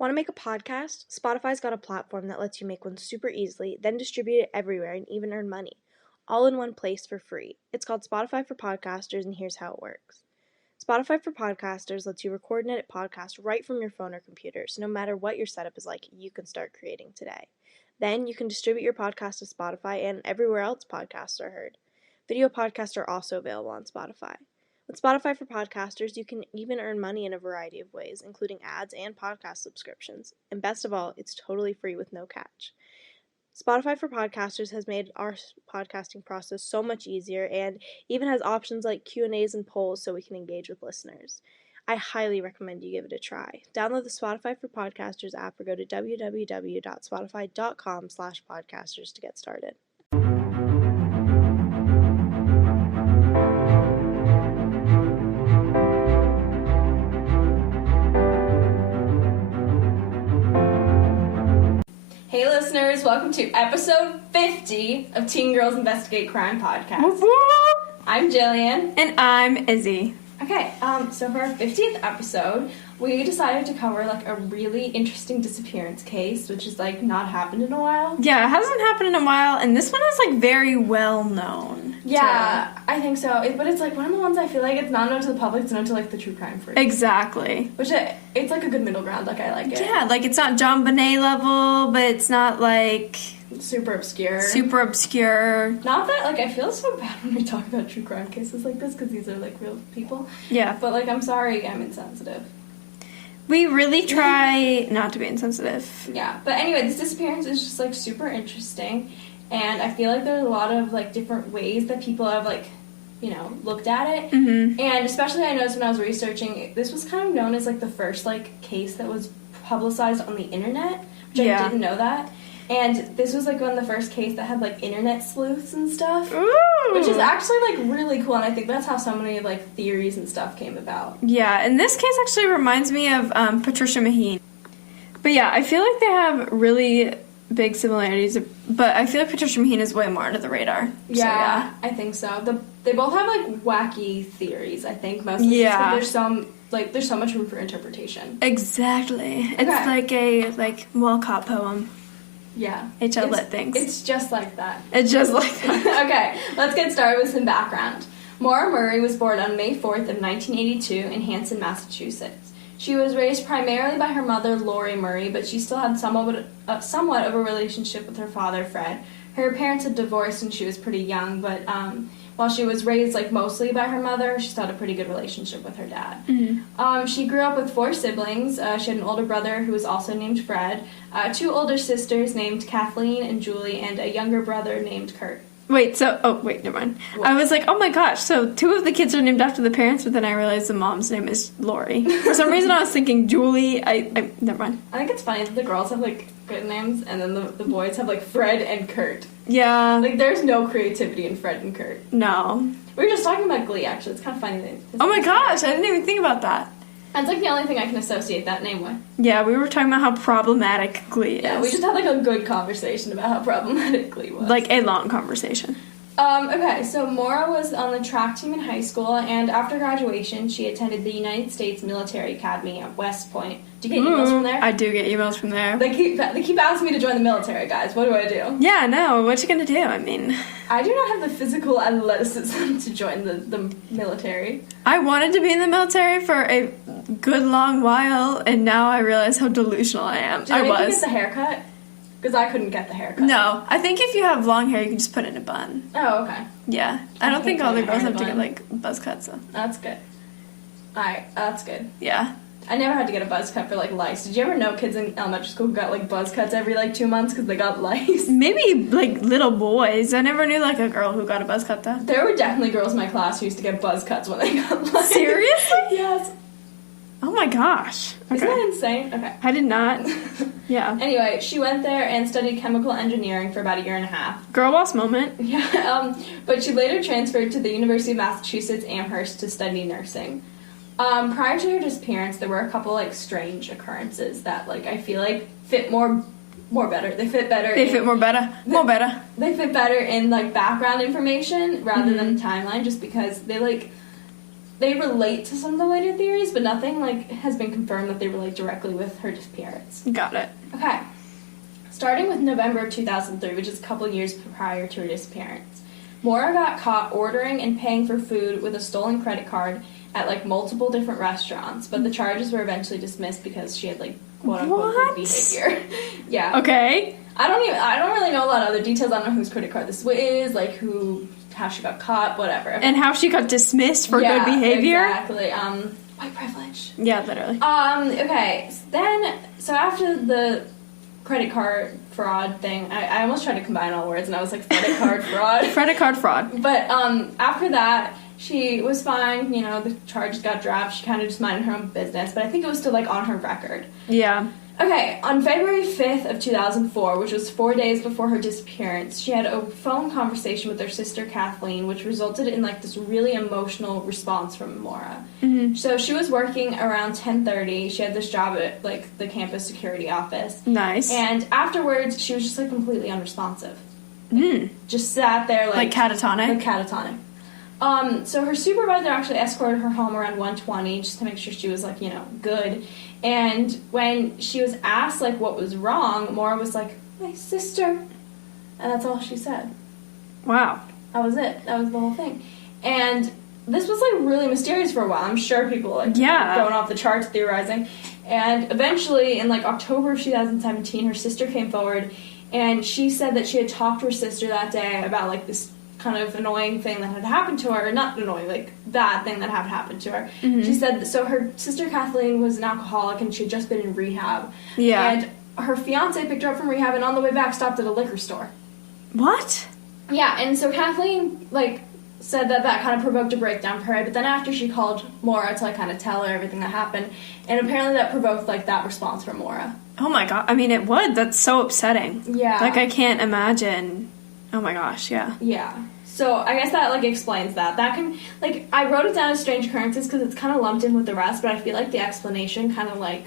Want to make a podcast? Spotify's got a platform that lets you make one super easily, then distribute it everywhere and even earn money, all in one place for free. It's called Spotify for Podcasters, and here's how it works. Spotify for Podcasters lets you record and edit podcasts right from your phone or computer, so no matter what your setup is like, you can start creating today. Then you can distribute your podcast to Spotify and everywhere else podcasts are heard. Video podcasts are also available on Spotify. With Spotify for Podcasters, you can even earn money in a variety of ways, including ads and podcast subscriptions. And best of all, it's totally free with no catch. Spotify for Podcasters has made our podcasting process so much easier and even has options like Q&As and polls so we can engage with listeners. I highly recommend you give it a try. Download the Spotify for Podcasters app or go to www.spotify.com/podcasters to get started. Hey listeners, welcome to episode 50 of Teen Girls Investigate Crime podcast. Woo-woo! I'm Jillian. And I'm Izzy. Okay, so for our 50th episode, we decided to cover like a really interesting disappearance case, which has like not happened in a while. Yeah, it hasn't happened in a while, and this one is like very well known. Yeah, I think so. But it's like one of the ones I feel like it's not known to the public, it's known to like the true crime freaks. Exactly. Which it's like a good middle ground, like I like it. Yeah, like it's not John Bonet level, but it's not like super obscure. Not that, like, I feel so bad when we talk about true crime cases like this, because these are, like, real people. Yeah. But, like, I'm sorry I'm insensitive. We really try not to be insensitive. Yeah. But anyway, this disappearance is just, like, super interesting. And I feel like there's a lot of, like, different ways that people have, like, you know, looked at it. Mm-hmm. And especially I noticed when I was researching, this was kind of known as, like, the first, like, case that was publicized on the internet, which I didn't know that. And this was, like, one of the first cases that had, like, internet sleuths and stuff. Ooh! Which is actually, like, really cool, and I think that's how so many, like, theories and stuff came about. Yeah, and this case actually reminds me of Patricia Maheen. But yeah, I feel like they have really big similarities, but I feel like Patricia Maheen is way more under the radar. Yeah, I think so. They both have, like, wacky theories, I think, mostly. Yeah. There's so much room for interpretation. Exactly. Okay. It's like a, Walcott poem. Yeah. H.L. Lit things. It's just like that. It's just like that. Okay, let's get started with some background. Maura Murray was born on May 4th of 1982 in Hanson, Massachusetts. She was raised primarily by her mother, Lori Murray, but she still had somewhat of a relationship with her father, Fred. Her parents had divorced when she was pretty young, but while she was raised like mostly by her mother, she still had a pretty good relationship with her dad. Mm-hmm. She grew up with 4 siblings. She had an older brother who was also named Fred, 2 older sisters named Kathleen and Julie, and a younger brother named Kurt. Never mind. What? I was like, oh my gosh, so 2 of the kids are named after the parents, but then I realized the mom's name is Lori. For some reason I was thinking Julie, never mind. I think it's funny that the girls have, like, good names, and then the boys have, like, Fred and Kurt. Yeah. Like, there's no creativity in Fred and Kurt. No. We were just talking about Glee, actually. It's kind of funny. Oh my gosh, I didn't even think about that. That's, like, the only thing I can associate that name with. Yeah, we were talking about how problematic Glee is. Yeah, we just had, like, a good conversation about how problematic Glee was. Like, a long conversation. Okay, so Maura was on the track team in high school, and after graduation, she attended the United States Military Academy at West Point. Do you get emails from there? I do get emails from there. They keep asking me to join the military, guys. What do I do? Yeah, no, what you gonna do? I mean, I do not have the physical athleticism to join the military. I wanted to be in the military for a good long while, and now I realize how delusional I am. Did you get the haircut? Because I couldn't get the haircut. No, I think if you have long hair, you can just put it in a bun. Oh, okay. Yeah, I don't think all the girls have to get, bun. like, buzz cuts, so. That's good. Alright, that's good. Yeah. I never had to get a buzz cut for, like, lice. Did you ever know kids in elementary school who got, like, buzz cuts every, like, 2 months because they got lice? Maybe, like, little boys. I never knew, like, a girl who got a buzz cut, though. There were definitely girls in my class who used to get buzz cuts when they got lice. Seriously? Yes. Oh my gosh. Okay. Isn't that insane? Okay. I did not. Yeah. Anyway, she went there and studied chemical engineering for about a year and a half. Girl boss moment. Yeah, but she later transferred to the University of Massachusetts Amherst to study nursing. Prior to her disappearance, there were a couple, like, strange occurrences that, like, I feel like fit more better. They fit better. They fit more better. More better. They fit better in, like, background information rather than the timeline, just because they, like, they relate to some of the later theories, but nothing, like, has been confirmed that they relate directly with her disappearance. Got it. Okay. Starting with November of 2003, which is a couple years prior to her disappearance, Maura got caught ordering and paying for food with a stolen credit card at, like, multiple different restaurants, but the charges were eventually dismissed because she had, like, quote-unquote good behavior. Yeah. Okay. I don't really know a lot of other details. I don't know whose credit card this is, like, how she got caught, whatever. And how she got dismissed for good behavior? Exactly. White privilege. Yeah, literally. Okay. So after the credit card fraud thing, I almost tried to combine all words, and I was like, credit card fraud. Credit card fraud. But after that, she was fine. You know, the charges got dropped. She kind of just minded her own business. But I think it was still, like, on her record. Yeah. Okay, on February 5th of 2004, which was 4 days before her disappearance, she had a phone conversation with her sister Kathleen, which resulted in, like, this really emotional response from Maura. Mm-hmm. So she was working around 10:30. She had this job at, like, the campus security office. Nice. And afterwards, she was just, like, completely unresponsive. Mm. Just sat there, Like catatonic? Like catatonic. So her supervisor actually escorted her home around 1:20 just to make sure she was, like, you know, good. And when she was asked, like, what was wrong, Maura was like, my sister. And that's all she said. Wow. That was it. That was the whole thing. And this was, like, really mysterious for a while. I'm sure people, like, Yeah. going off the charts theorizing. And eventually, in, like, October of 2017, her sister came forward, and she said that she had talked to her sister that day about, like, this kind of annoying thing that had happened to her, not annoying, like, bad thing that had happened to her. Mm-hmm. She said, so her sister Kathleen was an alcoholic, and she had just been in rehab. Yeah. And her fiance picked her up from rehab, and on the way back stopped at a liquor store. What? Yeah, and so Kathleen, like, said that kind of provoked a breakdown for her, but then after she called Maura to, like, kind of tell her everything that happened, and apparently that provoked, like, that response from Maura. Oh my god. I mean, it would. That's so upsetting. Yeah. Like, I can't imagine. Oh my gosh, yeah. Yeah. So I guess that, like, explains that. That can, like, I wrote it down as strange occurrences because it's kind of lumped in with the rest, but I feel like the explanation kind of, like,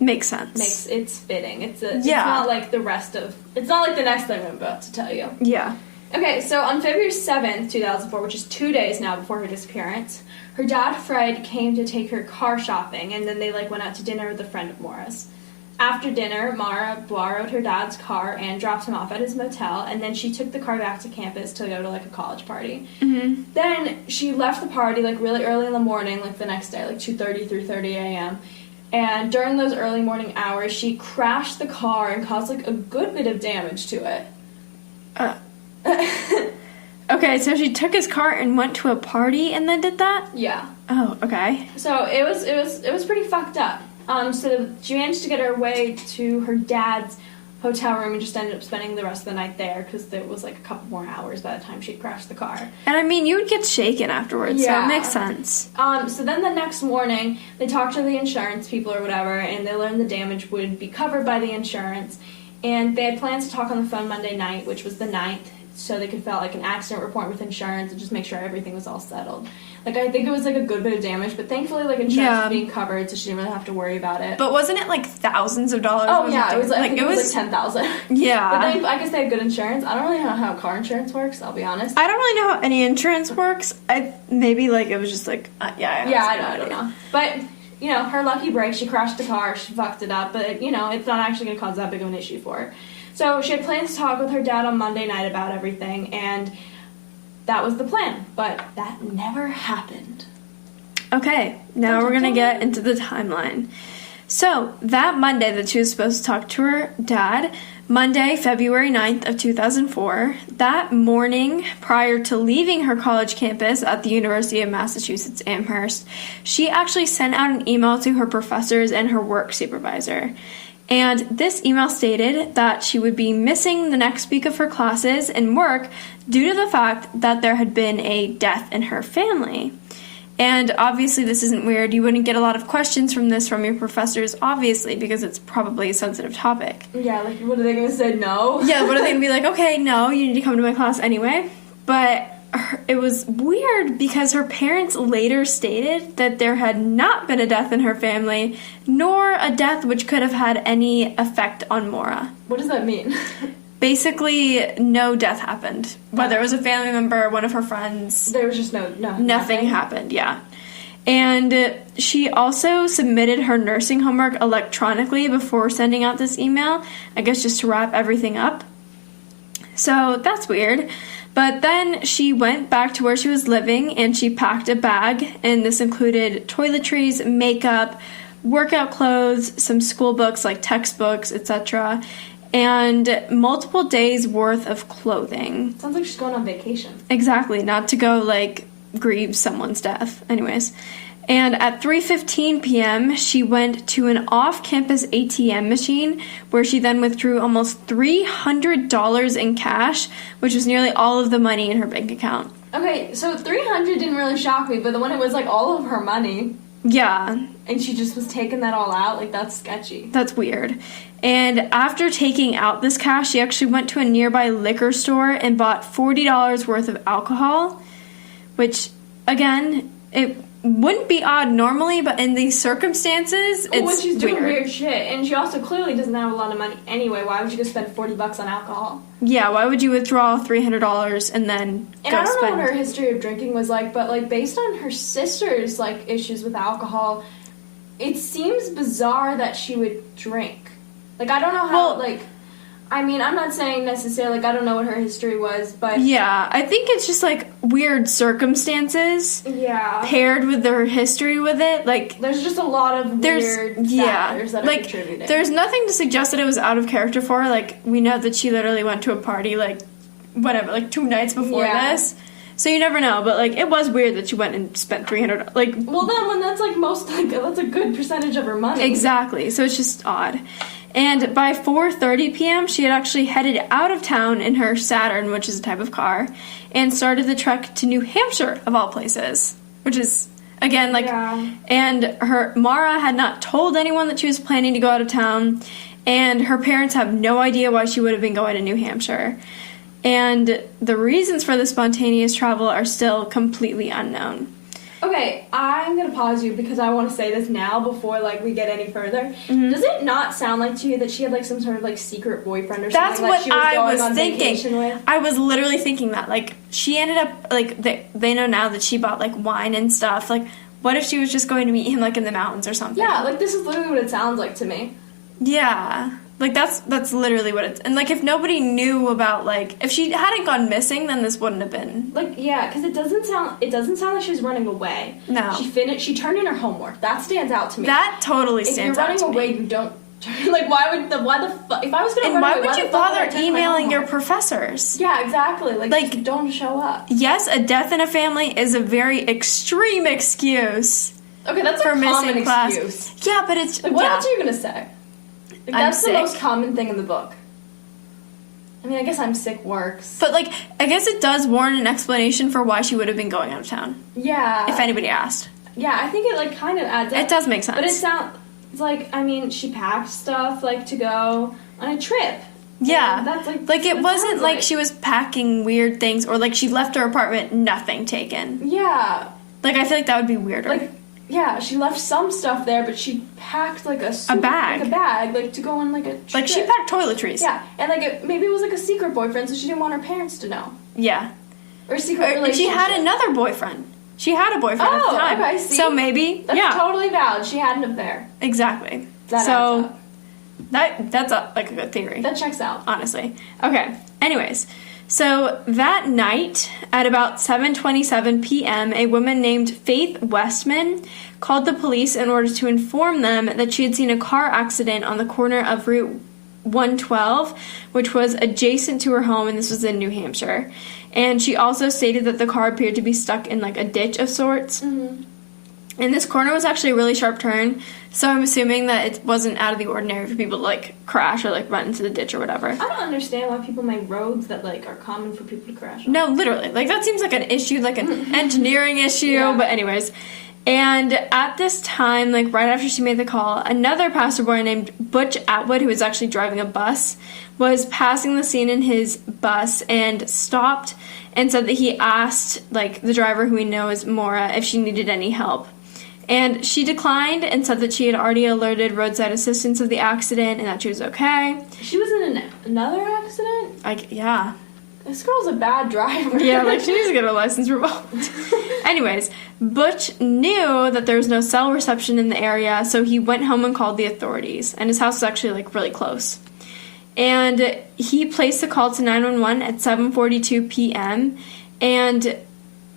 Makes sense. makes it's fitting. It's Yeah. not like the rest of, it's not like the next thing I'm about to tell you. Yeah. Okay, so on February 7th, 2004, which is 2 days now before her disappearance, her dad, Fred, came to take her car shopping, and then they, like, went out to dinner with a friend of Maura's. After dinner, Maura borrowed her dad's car and dropped him off at his motel, and then she took the car back to campus to go to, like, a college party. Mm-hmm. Then she left the party, like, really early in the morning, like, the next day, like 2:30, 3:30 a.m., and during those early morning hours, she crashed the car and caused, like, a good bit of damage to it. Okay, so she took his car and went to a party and then did that? Yeah. Oh, okay. So it was pretty fucked up. So she managed to get her way to her dad's hotel room and just ended up spending the rest of the night there because there was, like, a couple more hours by the time she'd crashed the car. And I mean, you would get shaken afterwards, so Yeah. it makes sense. So then the next morning, they talked to the insurance people or whatever, and they learned the damage would be covered by the insurance. And they had plans to talk on the phone Monday night, which was the 9th, so they could file, like, an accident report with insurance and just make sure everything was all settled. Like, I think it was, like, a good bit of damage, but thankfully, like, insurance Yeah. was being covered, so she didn't really have to worry about it. But wasn't it like thousands of dollars? Oh, yeah, it was, like, I think it it was was like $10,000. Yeah. But I guess they had good insurance. I don't really know how car insurance works, I'll be honest. I don't really know how any insurance works. Maybe like it was just like I don't know. But, you know, her lucky break, she crashed the car, she fucked it up, but, you know, it's not actually going to cause that big of an issue for her. So she had plans to talk with her dad on Monday night about everything, and that was the plan. But that never happened. Okay, now we're gonna get into the timeline. So, that Monday that she was supposed to talk to her dad, Monday, February 9th of 2004, that morning prior to leaving her college campus at the University of Massachusetts Amherst, she actually sent out an email to her professors and her work supervisor. And this email stated that she would be missing the next week of her classes and work due to the fact that there had been a death in her family. And obviously this isn't weird. You wouldn't get a lot of questions from this from your professors, obviously, because it's probably a sensitive topic. Yeah, like, what are they going to say? No? Yeah, what are they going to be like? Okay, no, you need to come to my class anyway. But it was weird because her parents later stated that there had not been a death in her family, nor a death which could have had any effect on Maura. What does that mean? Basically, no death happened. Whether it was a family member, one of her friends, There was just nothing nothing happened, yeah. And she also submitted her nursing homework electronically before sending out this email, I guess just to wrap everything up. So that's weird. But then she went back to where she was living and she packed a bag, and this included toiletries, makeup, workout clothes, some school books like textbooks, etc., and multiple days worth of clothing. Sounds like she's going on vacation. Exactly, not to go like grieve someone's death. Anyways. And at 3:15 p.m., she went to an off-campus ATM machine where she then withdrew almost $300 in cash, which was nearly all of the money in her bank account. Okay, so 300 didn't really shock me, but the one it was like all of her money. Yeah. And she just was taking that all out, like that's sketchy. That's weird. And after taking out this cash, she actually went to a nearby liquor store and bought $40 worth of alcohol, which, again, it wouldn't be odd normally, but in these circumstances, it's when she's doing weird. weird shit, and she also clearly doesn't have a lot of money anyway. Why would you go spend $40 on alcohol? Yeah, why would you withdraw $300 and then And go I don't spend? know what her history of drinking was like, but like based on her sister's like issues with alcohol, it seems bizarre that she would drink. Like I don't know how I mean, I'm not saying necessarily, like, I don't know what her history was, but... Yeah, I think it's just, like, weird circumstances Yeah. paired with her history with it. Like, there's just a lot of weird factors that are like, contributing. There's nothing to suggest that it was out of character for her. Like, we know that she literally went to a party, like, whatever, like, 2 nights before this. So you never know, but, like, it was weird that she went and spent $300, like... Well, then, when that's, like, that's a good percentage of her money. Exactly, so it's just odd. And by 4:30 p.m., she had actually headed out of town in her Saturn, which is a type of car, and started the trek to New Hampshire, of all places. Which is, again, like... Yeah. And Mara had not told anyone that she was planning to go out of town, and her parents have no idea why she would have been going to New Hampshire. And the reasons for the spontaneous travel are still completely unknown. Okay, I'm gonna pause you because I want to say this now before like we get any further. Mm-hmm. Does it not sound like to you that she had like some sort of like secret boyfriend or That's something what that she was I going was on vacation thinking. with? I was literally thinking that. Like, she ended up, like, they know now that she bought, like, wine and stuff. Like, what if she was just going to meet him, like, in the mountains or something? Yeah, like this is literally what it sounds like to me. Yeah. Like, that's literally what it's... And, like, if nobody knew about, like... If she hadn't gone missing, then this wouldn't have been... Like, yeah, because it doesn't sound like she was running away. No. She turned in her homework. That stands out to me. That totally stands out to me. If you're running away, you don't... Like, why the fuck... If I was gonna And run why away, would you the fuck would I bother turn in my emailing your homework? professors? Yeah, exactly. Like just don't show up. Yes, a death in a family is a very extreme excuse Okay, that's for a missing common class. excuse. Yeah, but it's... Like, what yeah. else are you gonna say? Like, I'm that's the sick. most common thing in the book. I mean, I guess I'm sick works. But, like, I guess it does warrant an explanation for why she would have been going out of town. Yeah. If anybody asked. Yeah, I think it, like, kind of adds up. It does make sense. But it sounds like, I mean, she packed stuff, like, to go on a trip. Yeah. And that's, like, it that wasn't sounds like she was packing weird things or, like, she left her apartment, nothing taken. Yeah. Like, I feel like that would be weirder. Like, yeah, she left some stuff there, but she packed, like, bag. Like, a bag, like, to go on, like, a trip. Like, she packed toiletries. Yeah, and, like, maybe it was, like, a secret boyfriend, so she didn't want her parents to know. Yeah. Or a secret Or relationship. she had another boyfriend. She had a boyfriend at the time. Okay, see? So maybe, That's totally valid. She had an affair. Exactly. That so adds that's like a good theory. That checks out. Honestly. Okay. Anyways, so that night at about 7:27 p.m., a woman named Faith Westman called the police in order to inform them that she had seen a car accident on the corner of Route 112, which was adjacent to her home, and this was in New Hampshire. And she also stated that the car appeared to be stuck in like a ditch of sorts. Mm-hmm. And this corner was actually a really sharp turn, so I'm assuming that it wasn't out of the ordinary for people to, like, crash or, like, run into the ditch or whatever. I don't understand why people make roads that, like, are common for people to crash on. No, literally. Like, that seems like an issue, like an engineering issue, Yeah. but anyways. And at this time, like, right after she made the call, another passerby named Butch Atwood, who was actually driving a bus, was passing the scene in his bus and stopped and said that he asked, like, the driver, who we know is Maura, if she needed any help. And she declined and said that she had already alerted roadside assistance of the accident and that she was okay. She was in another accident? Yeah. This girl's a bad driver. Yeah, like she needs to get her license revoked. Anyways, Butch knew that there was no cell reception in the area, so he went home and called the authorities. And his house was actually like really close. And he placed the call to 911 at 7:42 p.m. And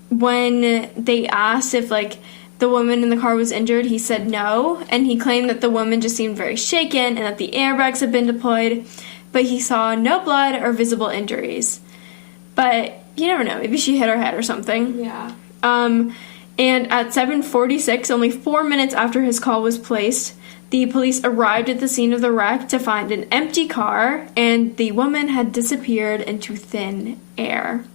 when they asked if like the woman in the car was injured, he said no. And he claimed that the woman just seemed very shaken and that the airbags had been deployed. But he saw no blood or visible injuries. But you never know. Maybe she hit her head or something. Yeah. And at 7:46, only 4 minutes after his call was placed, the police arrived at the scene of the wreck to find an empty car, and the woman had disappeared into thin air.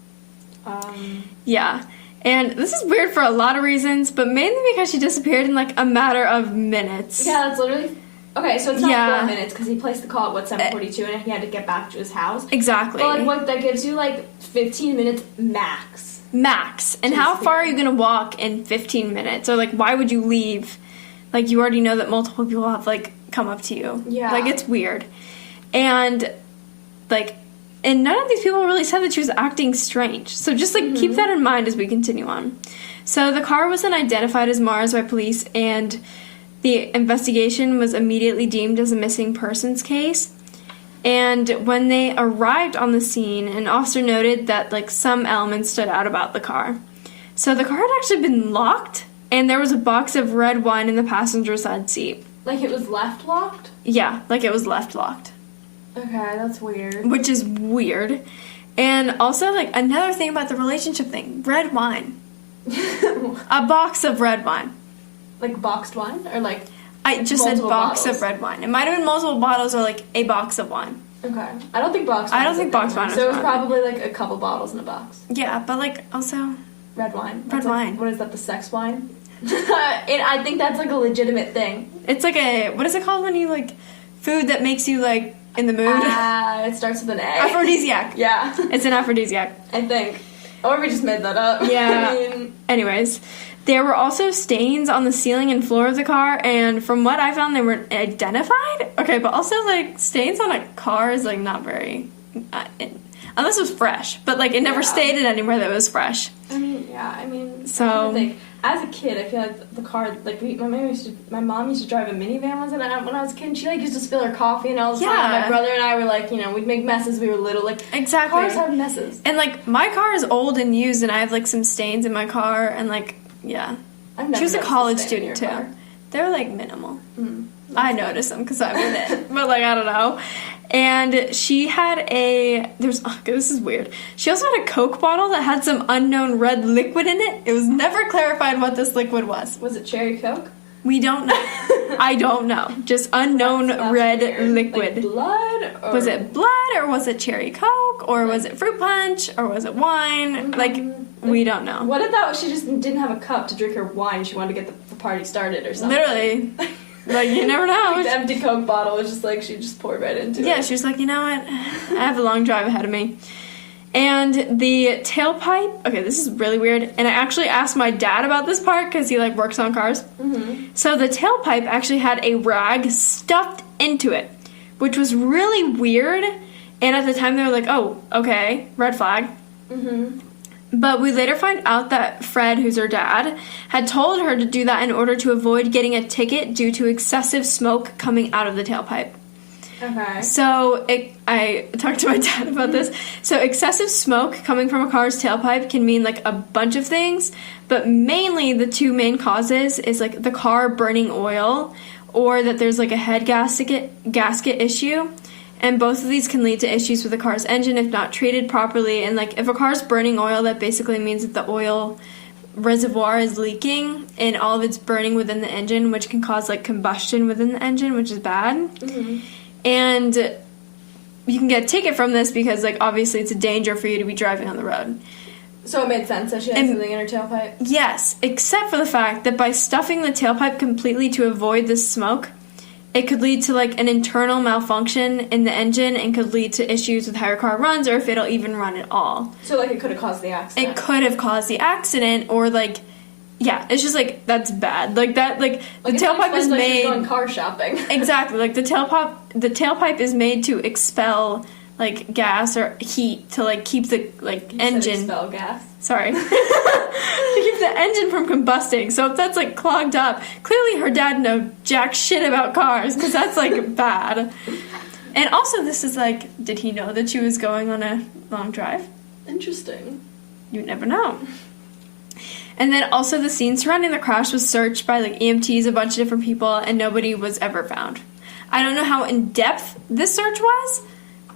Yeah. And this is weird for a lot of reasons, but mainly because she disappeared in like a matter of minutes. Yeah, that's literally... Okay, so it's not Yeah. 4 minutes, because he placed the call at, 7:42, and he had to get back to his house. Exactly. But, like, what, that gives you, like, 15 minutes max. Max. And how far are you going to walk in 15 minutes? Or, like, why would you leave? Like, you already know that multiple people have, like, come up to you. Yeah. Like, it's weird. And, like, and none of these people really said that she was acting strange. So just, like, keep that in mind as we continue on. So the car was then identified as Mars by police, and the investigation was immediately deemed as a missing persons case. And when they arrived on the scene, an officer noted that, like, some elements stood out about the car. So the car had actually been locked, and there was a box of red wine in the passenger side seat. Like, it was left locked? Yeah, like it was left locked. Okay, that's weird. Which is weird. And also, like, another thing about the relationship thing. Red wine. A box of red wine. Like, boxed wine? Or, like... I just said multiple box bottles? of red wine. It might have been multiple bottles or, like, a box of wine. Okay. I don't think boxed wine I don't is think a thing. boxed wine is So it was wine. probably, like, a couple bottles in a box. Yeah, but, like, also... Red wine. Red That's like- wine. What is that, the sex wine? I think that's, like, a legitimate thing. It's like a... What is it called when you, like... Food that makes you, like, in the mood? It starts with an A. Aphrodisiac. Yeah. It's an aphrodisiac. I think. Or we just made that up. Yeah. I mean, Anyways, there were also stains on the ceiling and floor of the car, and from what I found, they weren't identified. Okay, but also, like, stains on a car is, like, not very... unless it was fresh. But, like, it never Yeah. stated anywhere that it was fresh. so... Think, as a kid, I feel like the car, like, my mom used to drive a minivan once, and when I was a kid, and she, like, used to spill her coffee and all the time. Yeah. My brother and I were, like, you know, we'd make messes, we were little, like... Exactly. Cars have messes. And, like, my car is old and used, and I have, like, some stains in my car, and, like, yeah. I've never She was a noticed college stain in student, your too. car. They're, like, minimal. I noticed them because I'm in it. But, like, I don't know. And she had this is weird. She also had a Coke bottle that had some unknown red liquid in it. It was never clarified what this liquid was. Was it cherry Coke? We don't know. I don't know. Just unknown That's red weird. liquid. Like blood? Or... Was it blood, or was it cherry Coke, or was it fruit punch, or was it wine? Like, we don't know. What if that was she just didn't have a cup to drink her wine, she wanted to get the party started or something? Literally. Like, you never know. The empty Coke bottle was just like, she just poured right into it. Yeah, she was like, you know what? I have a long drive ahead of me. And the tailpipe, okay, this is really weird. And I actually asked my dad about this part because he, like, works on cars. Mm-hmm. So the tailpipe actually had a rag stuffed into it, which was really weird. And at the time, they were like, oh, okay, red flag. Mm-hmm. But we later find out that Fred, who's her dad, had told her to do that in order to avoid getting a ticket due to excessive smoke coming out of the tailpipe. Okay. So, I talked to my dad about this. So, excessive smoke coming from a car's tailpipe can mean, like, a bunch of things, but mainly the two main causes is, like, the car burning oil or that there's, like, a head gasket issue. And both of these can lead to issues with the car's engine if not treated properly. And, like, if a car's burning oil, that basically means that the oil reservoir is leaking and all of it's burning within the engine, which can cause, like, combustion within the engine, which is bad. Mm-hmm. And you can get a ticket from this because, like, obviously it's a danger for you to be driving on the road. So it made sense that she had something in her tailpipe? Yes, except for the fact that by stuffing the tailpipe completely to avoid the smoke, it could lead to, like, an internal malfunction in the engine and could lead to issues with how your car runs or if it'll even run at all. So, like, it could have caused the accident? It could have caused the accident or, like, yeah, it's just, like, that's bad. Like, that, like the tailpipe is like made... she's going car shopping. Exactly. Like, the tailpipe is made to expel, like gas or heat to like keep the like You engine. said expel gas. Sorry. To keep the engine from combusting. So if that's like clogged up, clearly her dad know jack shit about cars because that's like bad. And also this is like, did he know that she was going on a long drive? Interesting. You never know. And then also the scene surrounding the crash was searched by like EMTs, a bunch of different people, and nobody was ever found. I don't know how in depth this search was,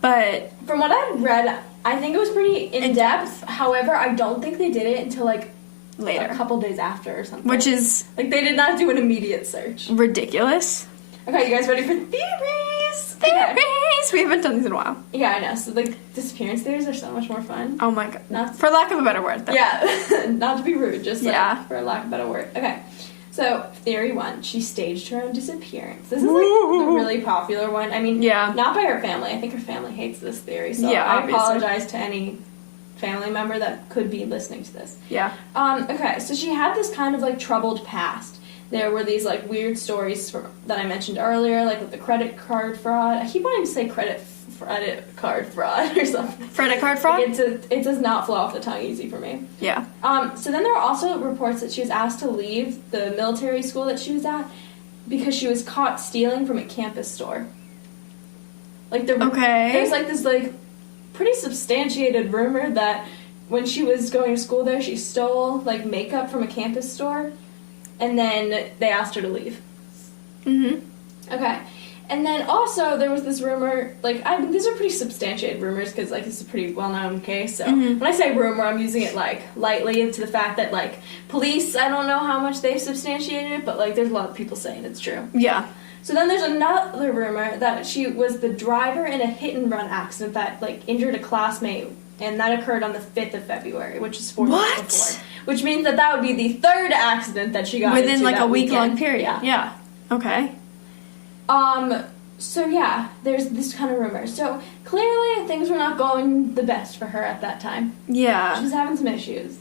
but From what I've read, I think it was pretty in-depth. However, I don't think they did it until, like, later. a couple days after or something. Which is Like, they did not do an immediate search. ridiculous. Okay, you guys ready for theories? Theories! We haven't done these in a while. Yeah, I know. So, like, disappearance theories are so much more fun. Oh my god. Not For lack of a better word, though. Yeah, not to be rude, just like, Yeah. for lack of a better word. Okay, so theory 1, she staged her own disappearance. This is like the really popular one. I mean, Yeah. not by her family. I think her family hates this theory, so Yeah, I obviously. apologize to any family member that could be listening to this. Yeah. Okay, so she had this kind of like troubled past. There were these like weird stories that I mentioned earlier, like with the credit card fraud. I keep wanting to say credit card fraud or something. Credit card fraud? It does not flow off the tongue easy for me. Yeah. So then there were also reports that she was asked to leave the military school that she was at because she was caught stealing from a campus store. Like Okay. there's like this like pretty substantiated rumor that when she was going to school there, she stole like makeup from a campus store, and then they asked her to leave. Mm-hmm. Okay. And then also there was this rumor, like, I mean, these are pretty substantiated rumors because, like, it's a pretty well-known case. So when I say rumor, I'm using it, like, lightly to the fact that, like, police, I don't know how much they've substantiated it, but, like, there's a lot of people saying it's true. Yeah. So then there's another rumor that she was the driver in a hit-and-run accident that, like, injured a classmate, and that occurred on the 5th of February, which is 4 days What? before. Which means that would be the third accident that she got Within into like that a week-long weekend. period. Yeah. Yeah. Okay. So yeah, there's this kind of rumor. So clearly things were not going the best for her at that time. She Yeah. was having some issues.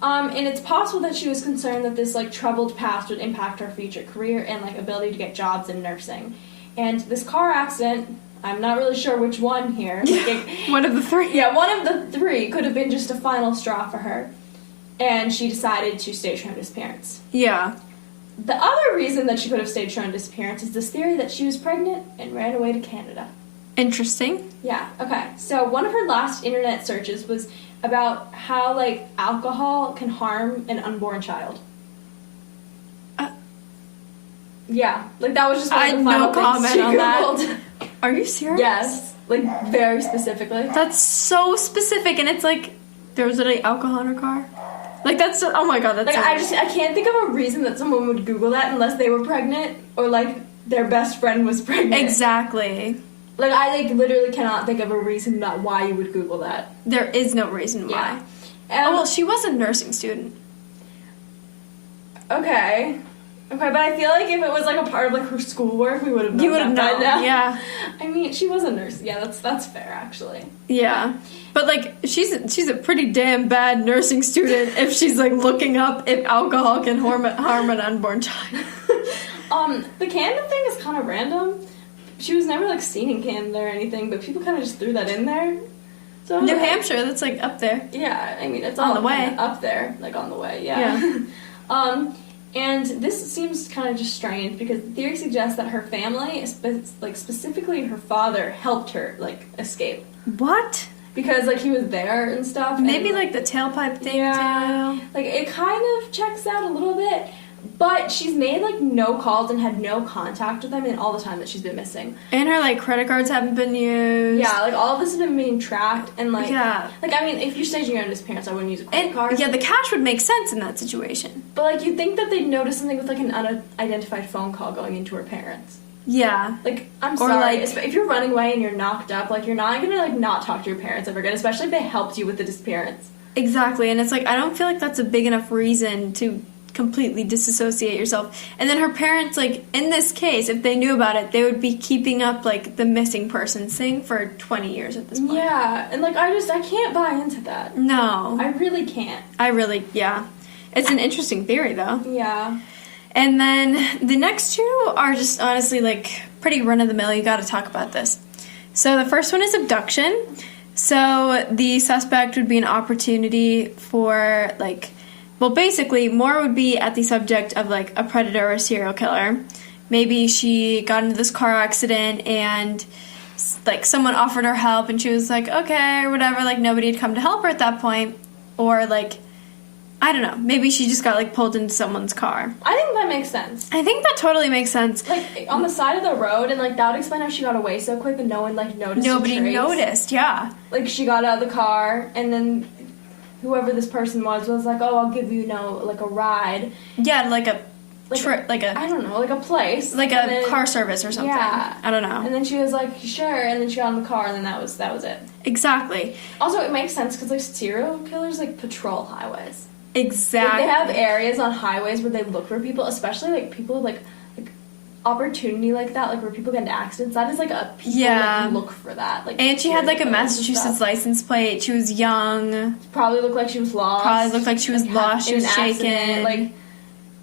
And it's possible that she was concerned that this, like, troubled past would impact her future career and, like, ability to get jobs in nursing. And this car accident, I'm not really sure which one here. One of the three. Yeah, one of the three could have been just a final straw for her. And she decided to stage her own disappearance. Yeah. The other reason that she could have staged her own disappearance is this theory that she was pregnant and ran away to Canada. Interesting. Yeah, okay. So one of her last internet searches was about how, like, alcohol can harm an unborn child. Yeah, like, that was just one I of the had final no things comment she on that. Googled. Are you serious? Yes, like, very specifically. That's so specific, and it's like, there was any alcohol in her car? Like, that's, oh my god, that's Like, so I can't think of a reason that someone would Google that unless they were pregnant or, like, their best friend was pregnant. Exactly. Like, I, like, literally cannot think of a reason not why you would Google that. There is no reason why. Yeah. Oh, well, she was a nursing student. Okay. Okay, but I feel like if it was, like, a part of, like, her schoolwork, we would have known. You would have that by known, now. yeah. I mean, she was a nurse. Yeah, that's fair, actually. Yeah. But, like, she's a pretty damn bad nursing student if she's, like, looking up if alcohol can harm an unborn child. The Canada thing is kind of random. She was never, like, seen in Canada or anything, but people kind of just threw that in there. So New Hampshire, that's, like, up there. Yeah, I mean, it's On all the way. kinda up there, like, on the way, yeah. And this seems kind of just strange because the theory suggests that her family, like, specifically her father, helped her, like, escape. What? Because, like, he was there and stuff. Maybe, and, like, the tailpipe thing, yeah, too. like, it kind of checks out a little bit, but she's made, like, no calls and had no contact with them in all the time that she's been missing. And her, like, credit cards haven't been used. Yeah, like, all of this has been being tracked, and, like, Yeah. like, I mean, if you're staging your own disappearance, I wouldn't use a credit And, card. yeah, the cash would make sense in that situation. But, like, you'd think that they'd notice something with, like, an unidentified phone call going into her parents. Yeah. Like, I'm Or, sorry, like- if you're running away and you're knocked up, like, you're not gonna, like, not talk to your parents ever again, especially if they helped you with the disappearance. Exactly, and it's like, I don't feel like that's a big enough reason to completely disassociate yourself. And then her parents, like, in this case, if they knew about it, they would be keeping up, like, the missing persons thing for 20 years at this point. Yeah, and, like, I can't buy into that. No. I really can't. Yeah. It's an interesting theory, though. Yeah. And then the next two are just honestly, like, pretty run-of-the-mill. You gotta talk about this. So the first one is abduction. So the suspect would be an opportunity for, like, well, basically, more would be at the subject of, like, a predator or a serial killer. Maybe she got into this car accident and, like, someone offered her help and she was like, okay, or whatever, like, nobody had come to help her at that point. Or, like, I don't know, maybe she just got, like, pulled into someone's car. I think that makes sense. I think that totally makes sense. Like, on the side of the road, and, like, that would explain how she got away so quick and no one, like, noticed Nobody her trace. noticed, yeah. Like, she got out of the car, and then whoever this person was like, oh, I'll give you, like, a ride. Yeah, like a Like, like a... I don't know, like a place. Like and a then, car service or something. Yeah. I don't know. And then she was like, sure, and then she got in the car, and then that was it. Exactly. Also, it makes sense, because, like, serial killers, like, patrol highways. Exactly. Like, they have areas on highways where they look for people, especially, like, people with, like opportunity like that, like, where people get into accidents. That is, like, a people, like, look for that. Like, and she had, like, a Massachusetts license plate. She was young. Probably looked like she was lost. Probably looked like she was lost. She was shaken. Like,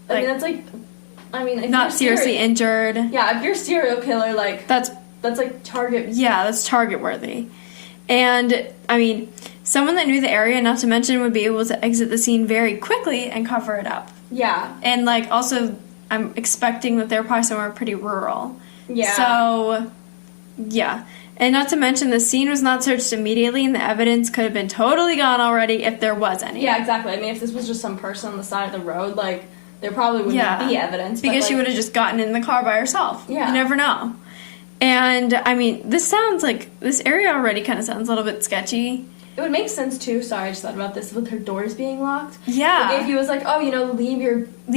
I mean, that's, like... I mean, if not seriously injured. Yeah, if you're a serial killer, like... That's like, target... Yeah, that's target-worthy. And, I mean, someone that knew the area, not to mention, would be able to exit the scene very quickly and cover it up. Yeah. And, like, also, I'm expecting that they're probably somewhere pretty rural. Yeah. So, yeah. And not to mention, the scene was not searched immediately, and the evidence could have been totally gone already if there was any. Yeah, exactly. I mean, if this was just some person on the side of the road, like... There probably wouldn't be evidence. Because but, she would have just gotten in the car by herself. Yeah. You never know. And, I mean, this area already kind of sounds a little bit sketchy. It would make sense, too. Sorry, I just thought about this. With her doors being locked. Yeah. Like, if he was like, oh, leave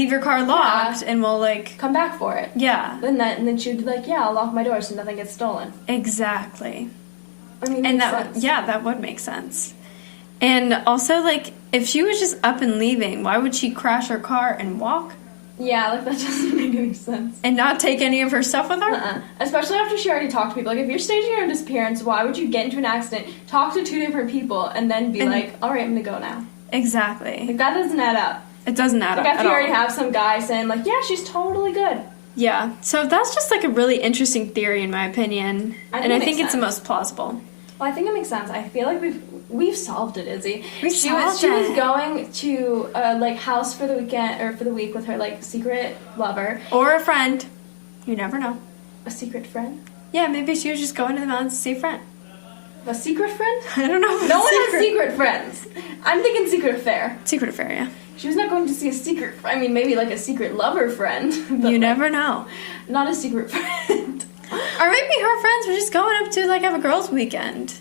your car locked and we'll, like... Come back for it. Yeah. And then she would be like, yeah, I'll lock my doors so nothing gets stolen. Exactly. I mean, and that that would make sense. And also, like, if she was just up and leaving, why would she crash her car and walk? Yeah, like, that doesn't make any sense. And not take any of her stuff with her? Especially after she already talked to people. Like, if you're staging your own disappearance, why would you get into an accident, talk to 2 different people, and then be like, all right, I'm gonna go now? Exactly. Like, that doesn't add up. It doesn't add up after at you all. already have some guy saying, like, yeah, she's totally good. Yeah, so that's just, like, a really interesting theory, in my opinion. I think it's the most plausible. Well, I think it makes sense. I feel like we've solved it, Izzy. She was going to like, house for the weekend or for the week with her, like, secret lover or a friend. You never know. A secret friend? Yeah, maybe she was just going to the mountains to see a friend. A secret friend? I don't know. No one has secret friends. I'm thinking secret affair. Secret affair, yeah. She was not going to see a secret. I mean, maybe like a secret lover friend. You never know. Not a secret friend. Or maybe her friends were just going up to, like, have a girls' weekend.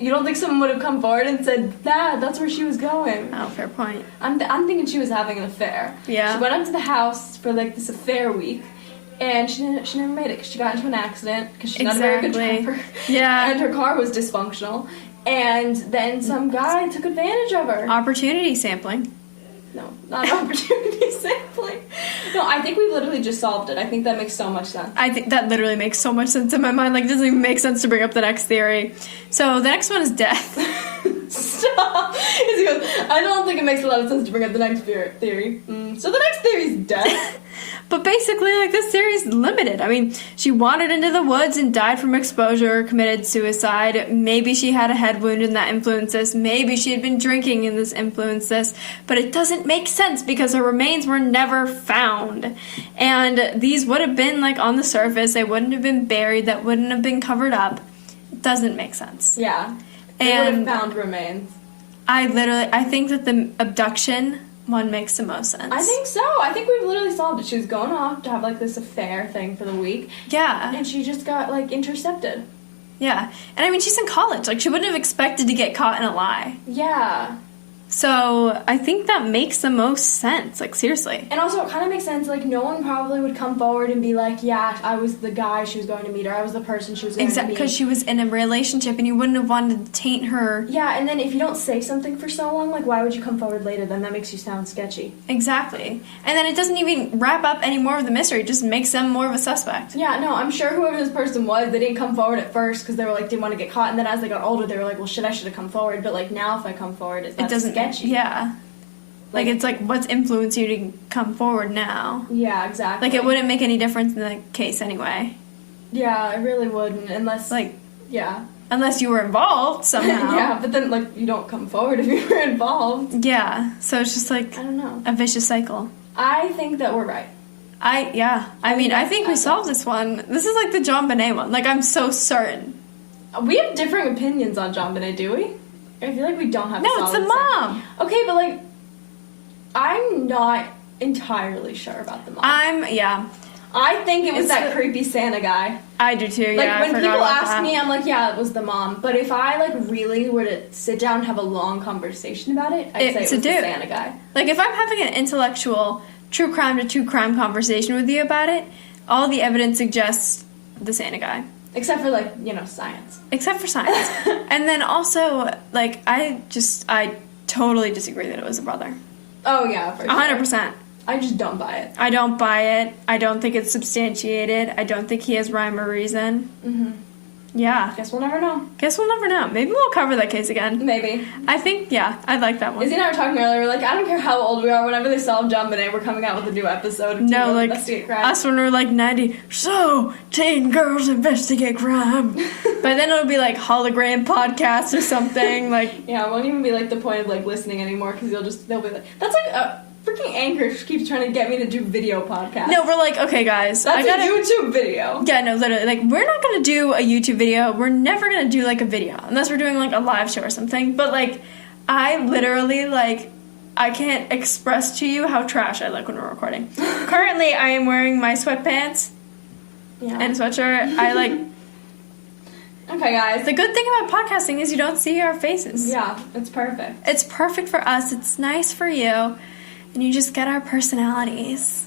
You don't think someone would have come forward and said, that's where she was going? Oh, fair point. I'm thinking she was having an affair. Yeah. She went up to the house for, like, this affair week, and she never made it because she got into an accident because she's not a very good driver. Yeah. And her car was dysfunctional. And then some guy took advantage of her. Opportunity sampling. No, not opportunity sampling. No, I think we've literally just solved it. I think that makes so much sense. I think that literally makes so much sense in my mind. Like, it doesn't even make sense to bring up the next theory. So, the next one is death. Stop. I don't think it makes a lot of sense to bring up the next theory. So, the next theory is death. But basically, like, this theory is limited. I mean, she wandered into the woods and died from exposure, committed suicide. Maybe she had a head wound and that influenced this. Maybe she had been drinking and this influenced this. But it doesn't make sense because her remains were never found. And these would have been, like, on the surface. They wouldn't have been buried. That wouldn't have been covered up. It doesn't make sense. Yeah. They would have found remains. I think that the abduction one makes the most sense. I think so. I think we've literally solved it. She was going off to have, like, this affair thing for the week. Yeah. And she just got, like, intercepted. Yeah. And I mean, she's in college. Like, she wouldn't have expected to get caught in a lie. Yeah. So, I think that makes the most sense. Like, seriously. And also, it kind of makes sense, like, no one probably would come forward and be like, yeah, I was the guy she was going to meet, or I was the person she was going to meet. Exactly, because she was in a relationship, and you wouldn't have wanted to taint her. Yeah, and then if you don't say something for so long, like, why would you come forward later? Then that makes you sound sketchy. Exactly. And then it doesn't even wrap up any more of the mystery. It just makes them more of a suspect. Yeah, no, I'm sure whoever this person was, they didn't come forward at first because they were like, didn't want to get caught, and then as they got older, they were like, well, shit, I should have come forward, but, like, now if I come forward, it doesn't sketchy. Yeah. Like, it's like, what's influenced you to come forward now? Yeah, exactly. Like, it wouldn't make any difference in the case anyway. Yeah, it really wouldn't, unless... Like, Yeah. Unless you were involved somehow. Yeah, but then, like, you don't come forward if you were involved. Yeah, so it's just like I don't know. a vicious cycle. I think that we're right. I think we solved this one. This is like the John Bonet one. Like, I'm so certain. We have differing opinions on John Bonet, do we? I feel like we don't have. No, it's the mom. Okay, but like, I'm not entirely sure about the mom. I think it was It's that the- creepy Santa guy. I do too. Like, yeah, I when forgot people about ask that. me, I'm like, yeah, it was the mom. But if I like really were to sit down and have a long conversation about it, I'd say it It's was a the dude. Santa guy. Like, if I'm having an intellectual true crime to true crime conversation with you about it, all the evidence suggests the Santa guy. Except for, like, science. Except for science. And then also, like, I totally disagree that it was a brother. Oh, yeah, for sure. 100%. I just don't buy it. I don't buy it. I don't think it's substantiated. I don't think he has rhyme or reason. Mm-hmm. Yeah. Guess we'll never know. Guess we'll never know. Maybe we'll cover that case again. Maybe. I think, yeah, I like that one. Izzy and I were talking earlier, we're like, I don't care how old we are, whenever they solve John Bonet, we're coming out with a new episode of Teen No, Girls like, Investigate Crime. us when we're like 90, so, teen girls investigate crime. But then it'll be like hologram podcast or something, like, Yeah, it won't even be like the point of like listening anymore, because they'll be like, that's like freaking Anchor keeps trying to get me to do video podcasts. no, we're like, okay, guys, That's I gotta, a YouTube video. yeah, no, literally, like, we're not gonna do a YouTube video, we're never gonna do, like, a video, unless we're doing, like, a live show or something, but, like, I literally, like, I can't express to you how trash I look when we're recording. Currently, I am wearing my sweatpants Yeah. and sweatshirt. I, like, Okay, guys. the good thing about podcasting is you don't see our faces. Yeah, it's perfect. It's perfect for us, it's nice for you, and you just get our personalities.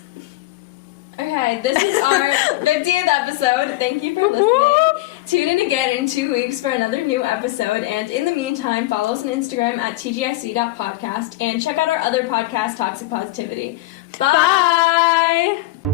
Okay, this is our 50th episode. Thank you for listening. Tune in again in 2 weeks for another new episode. And in the meantime, follow us on Instagram at tgic.podcast and check out our other podcast, Toxic Positivity. Bye! Bye!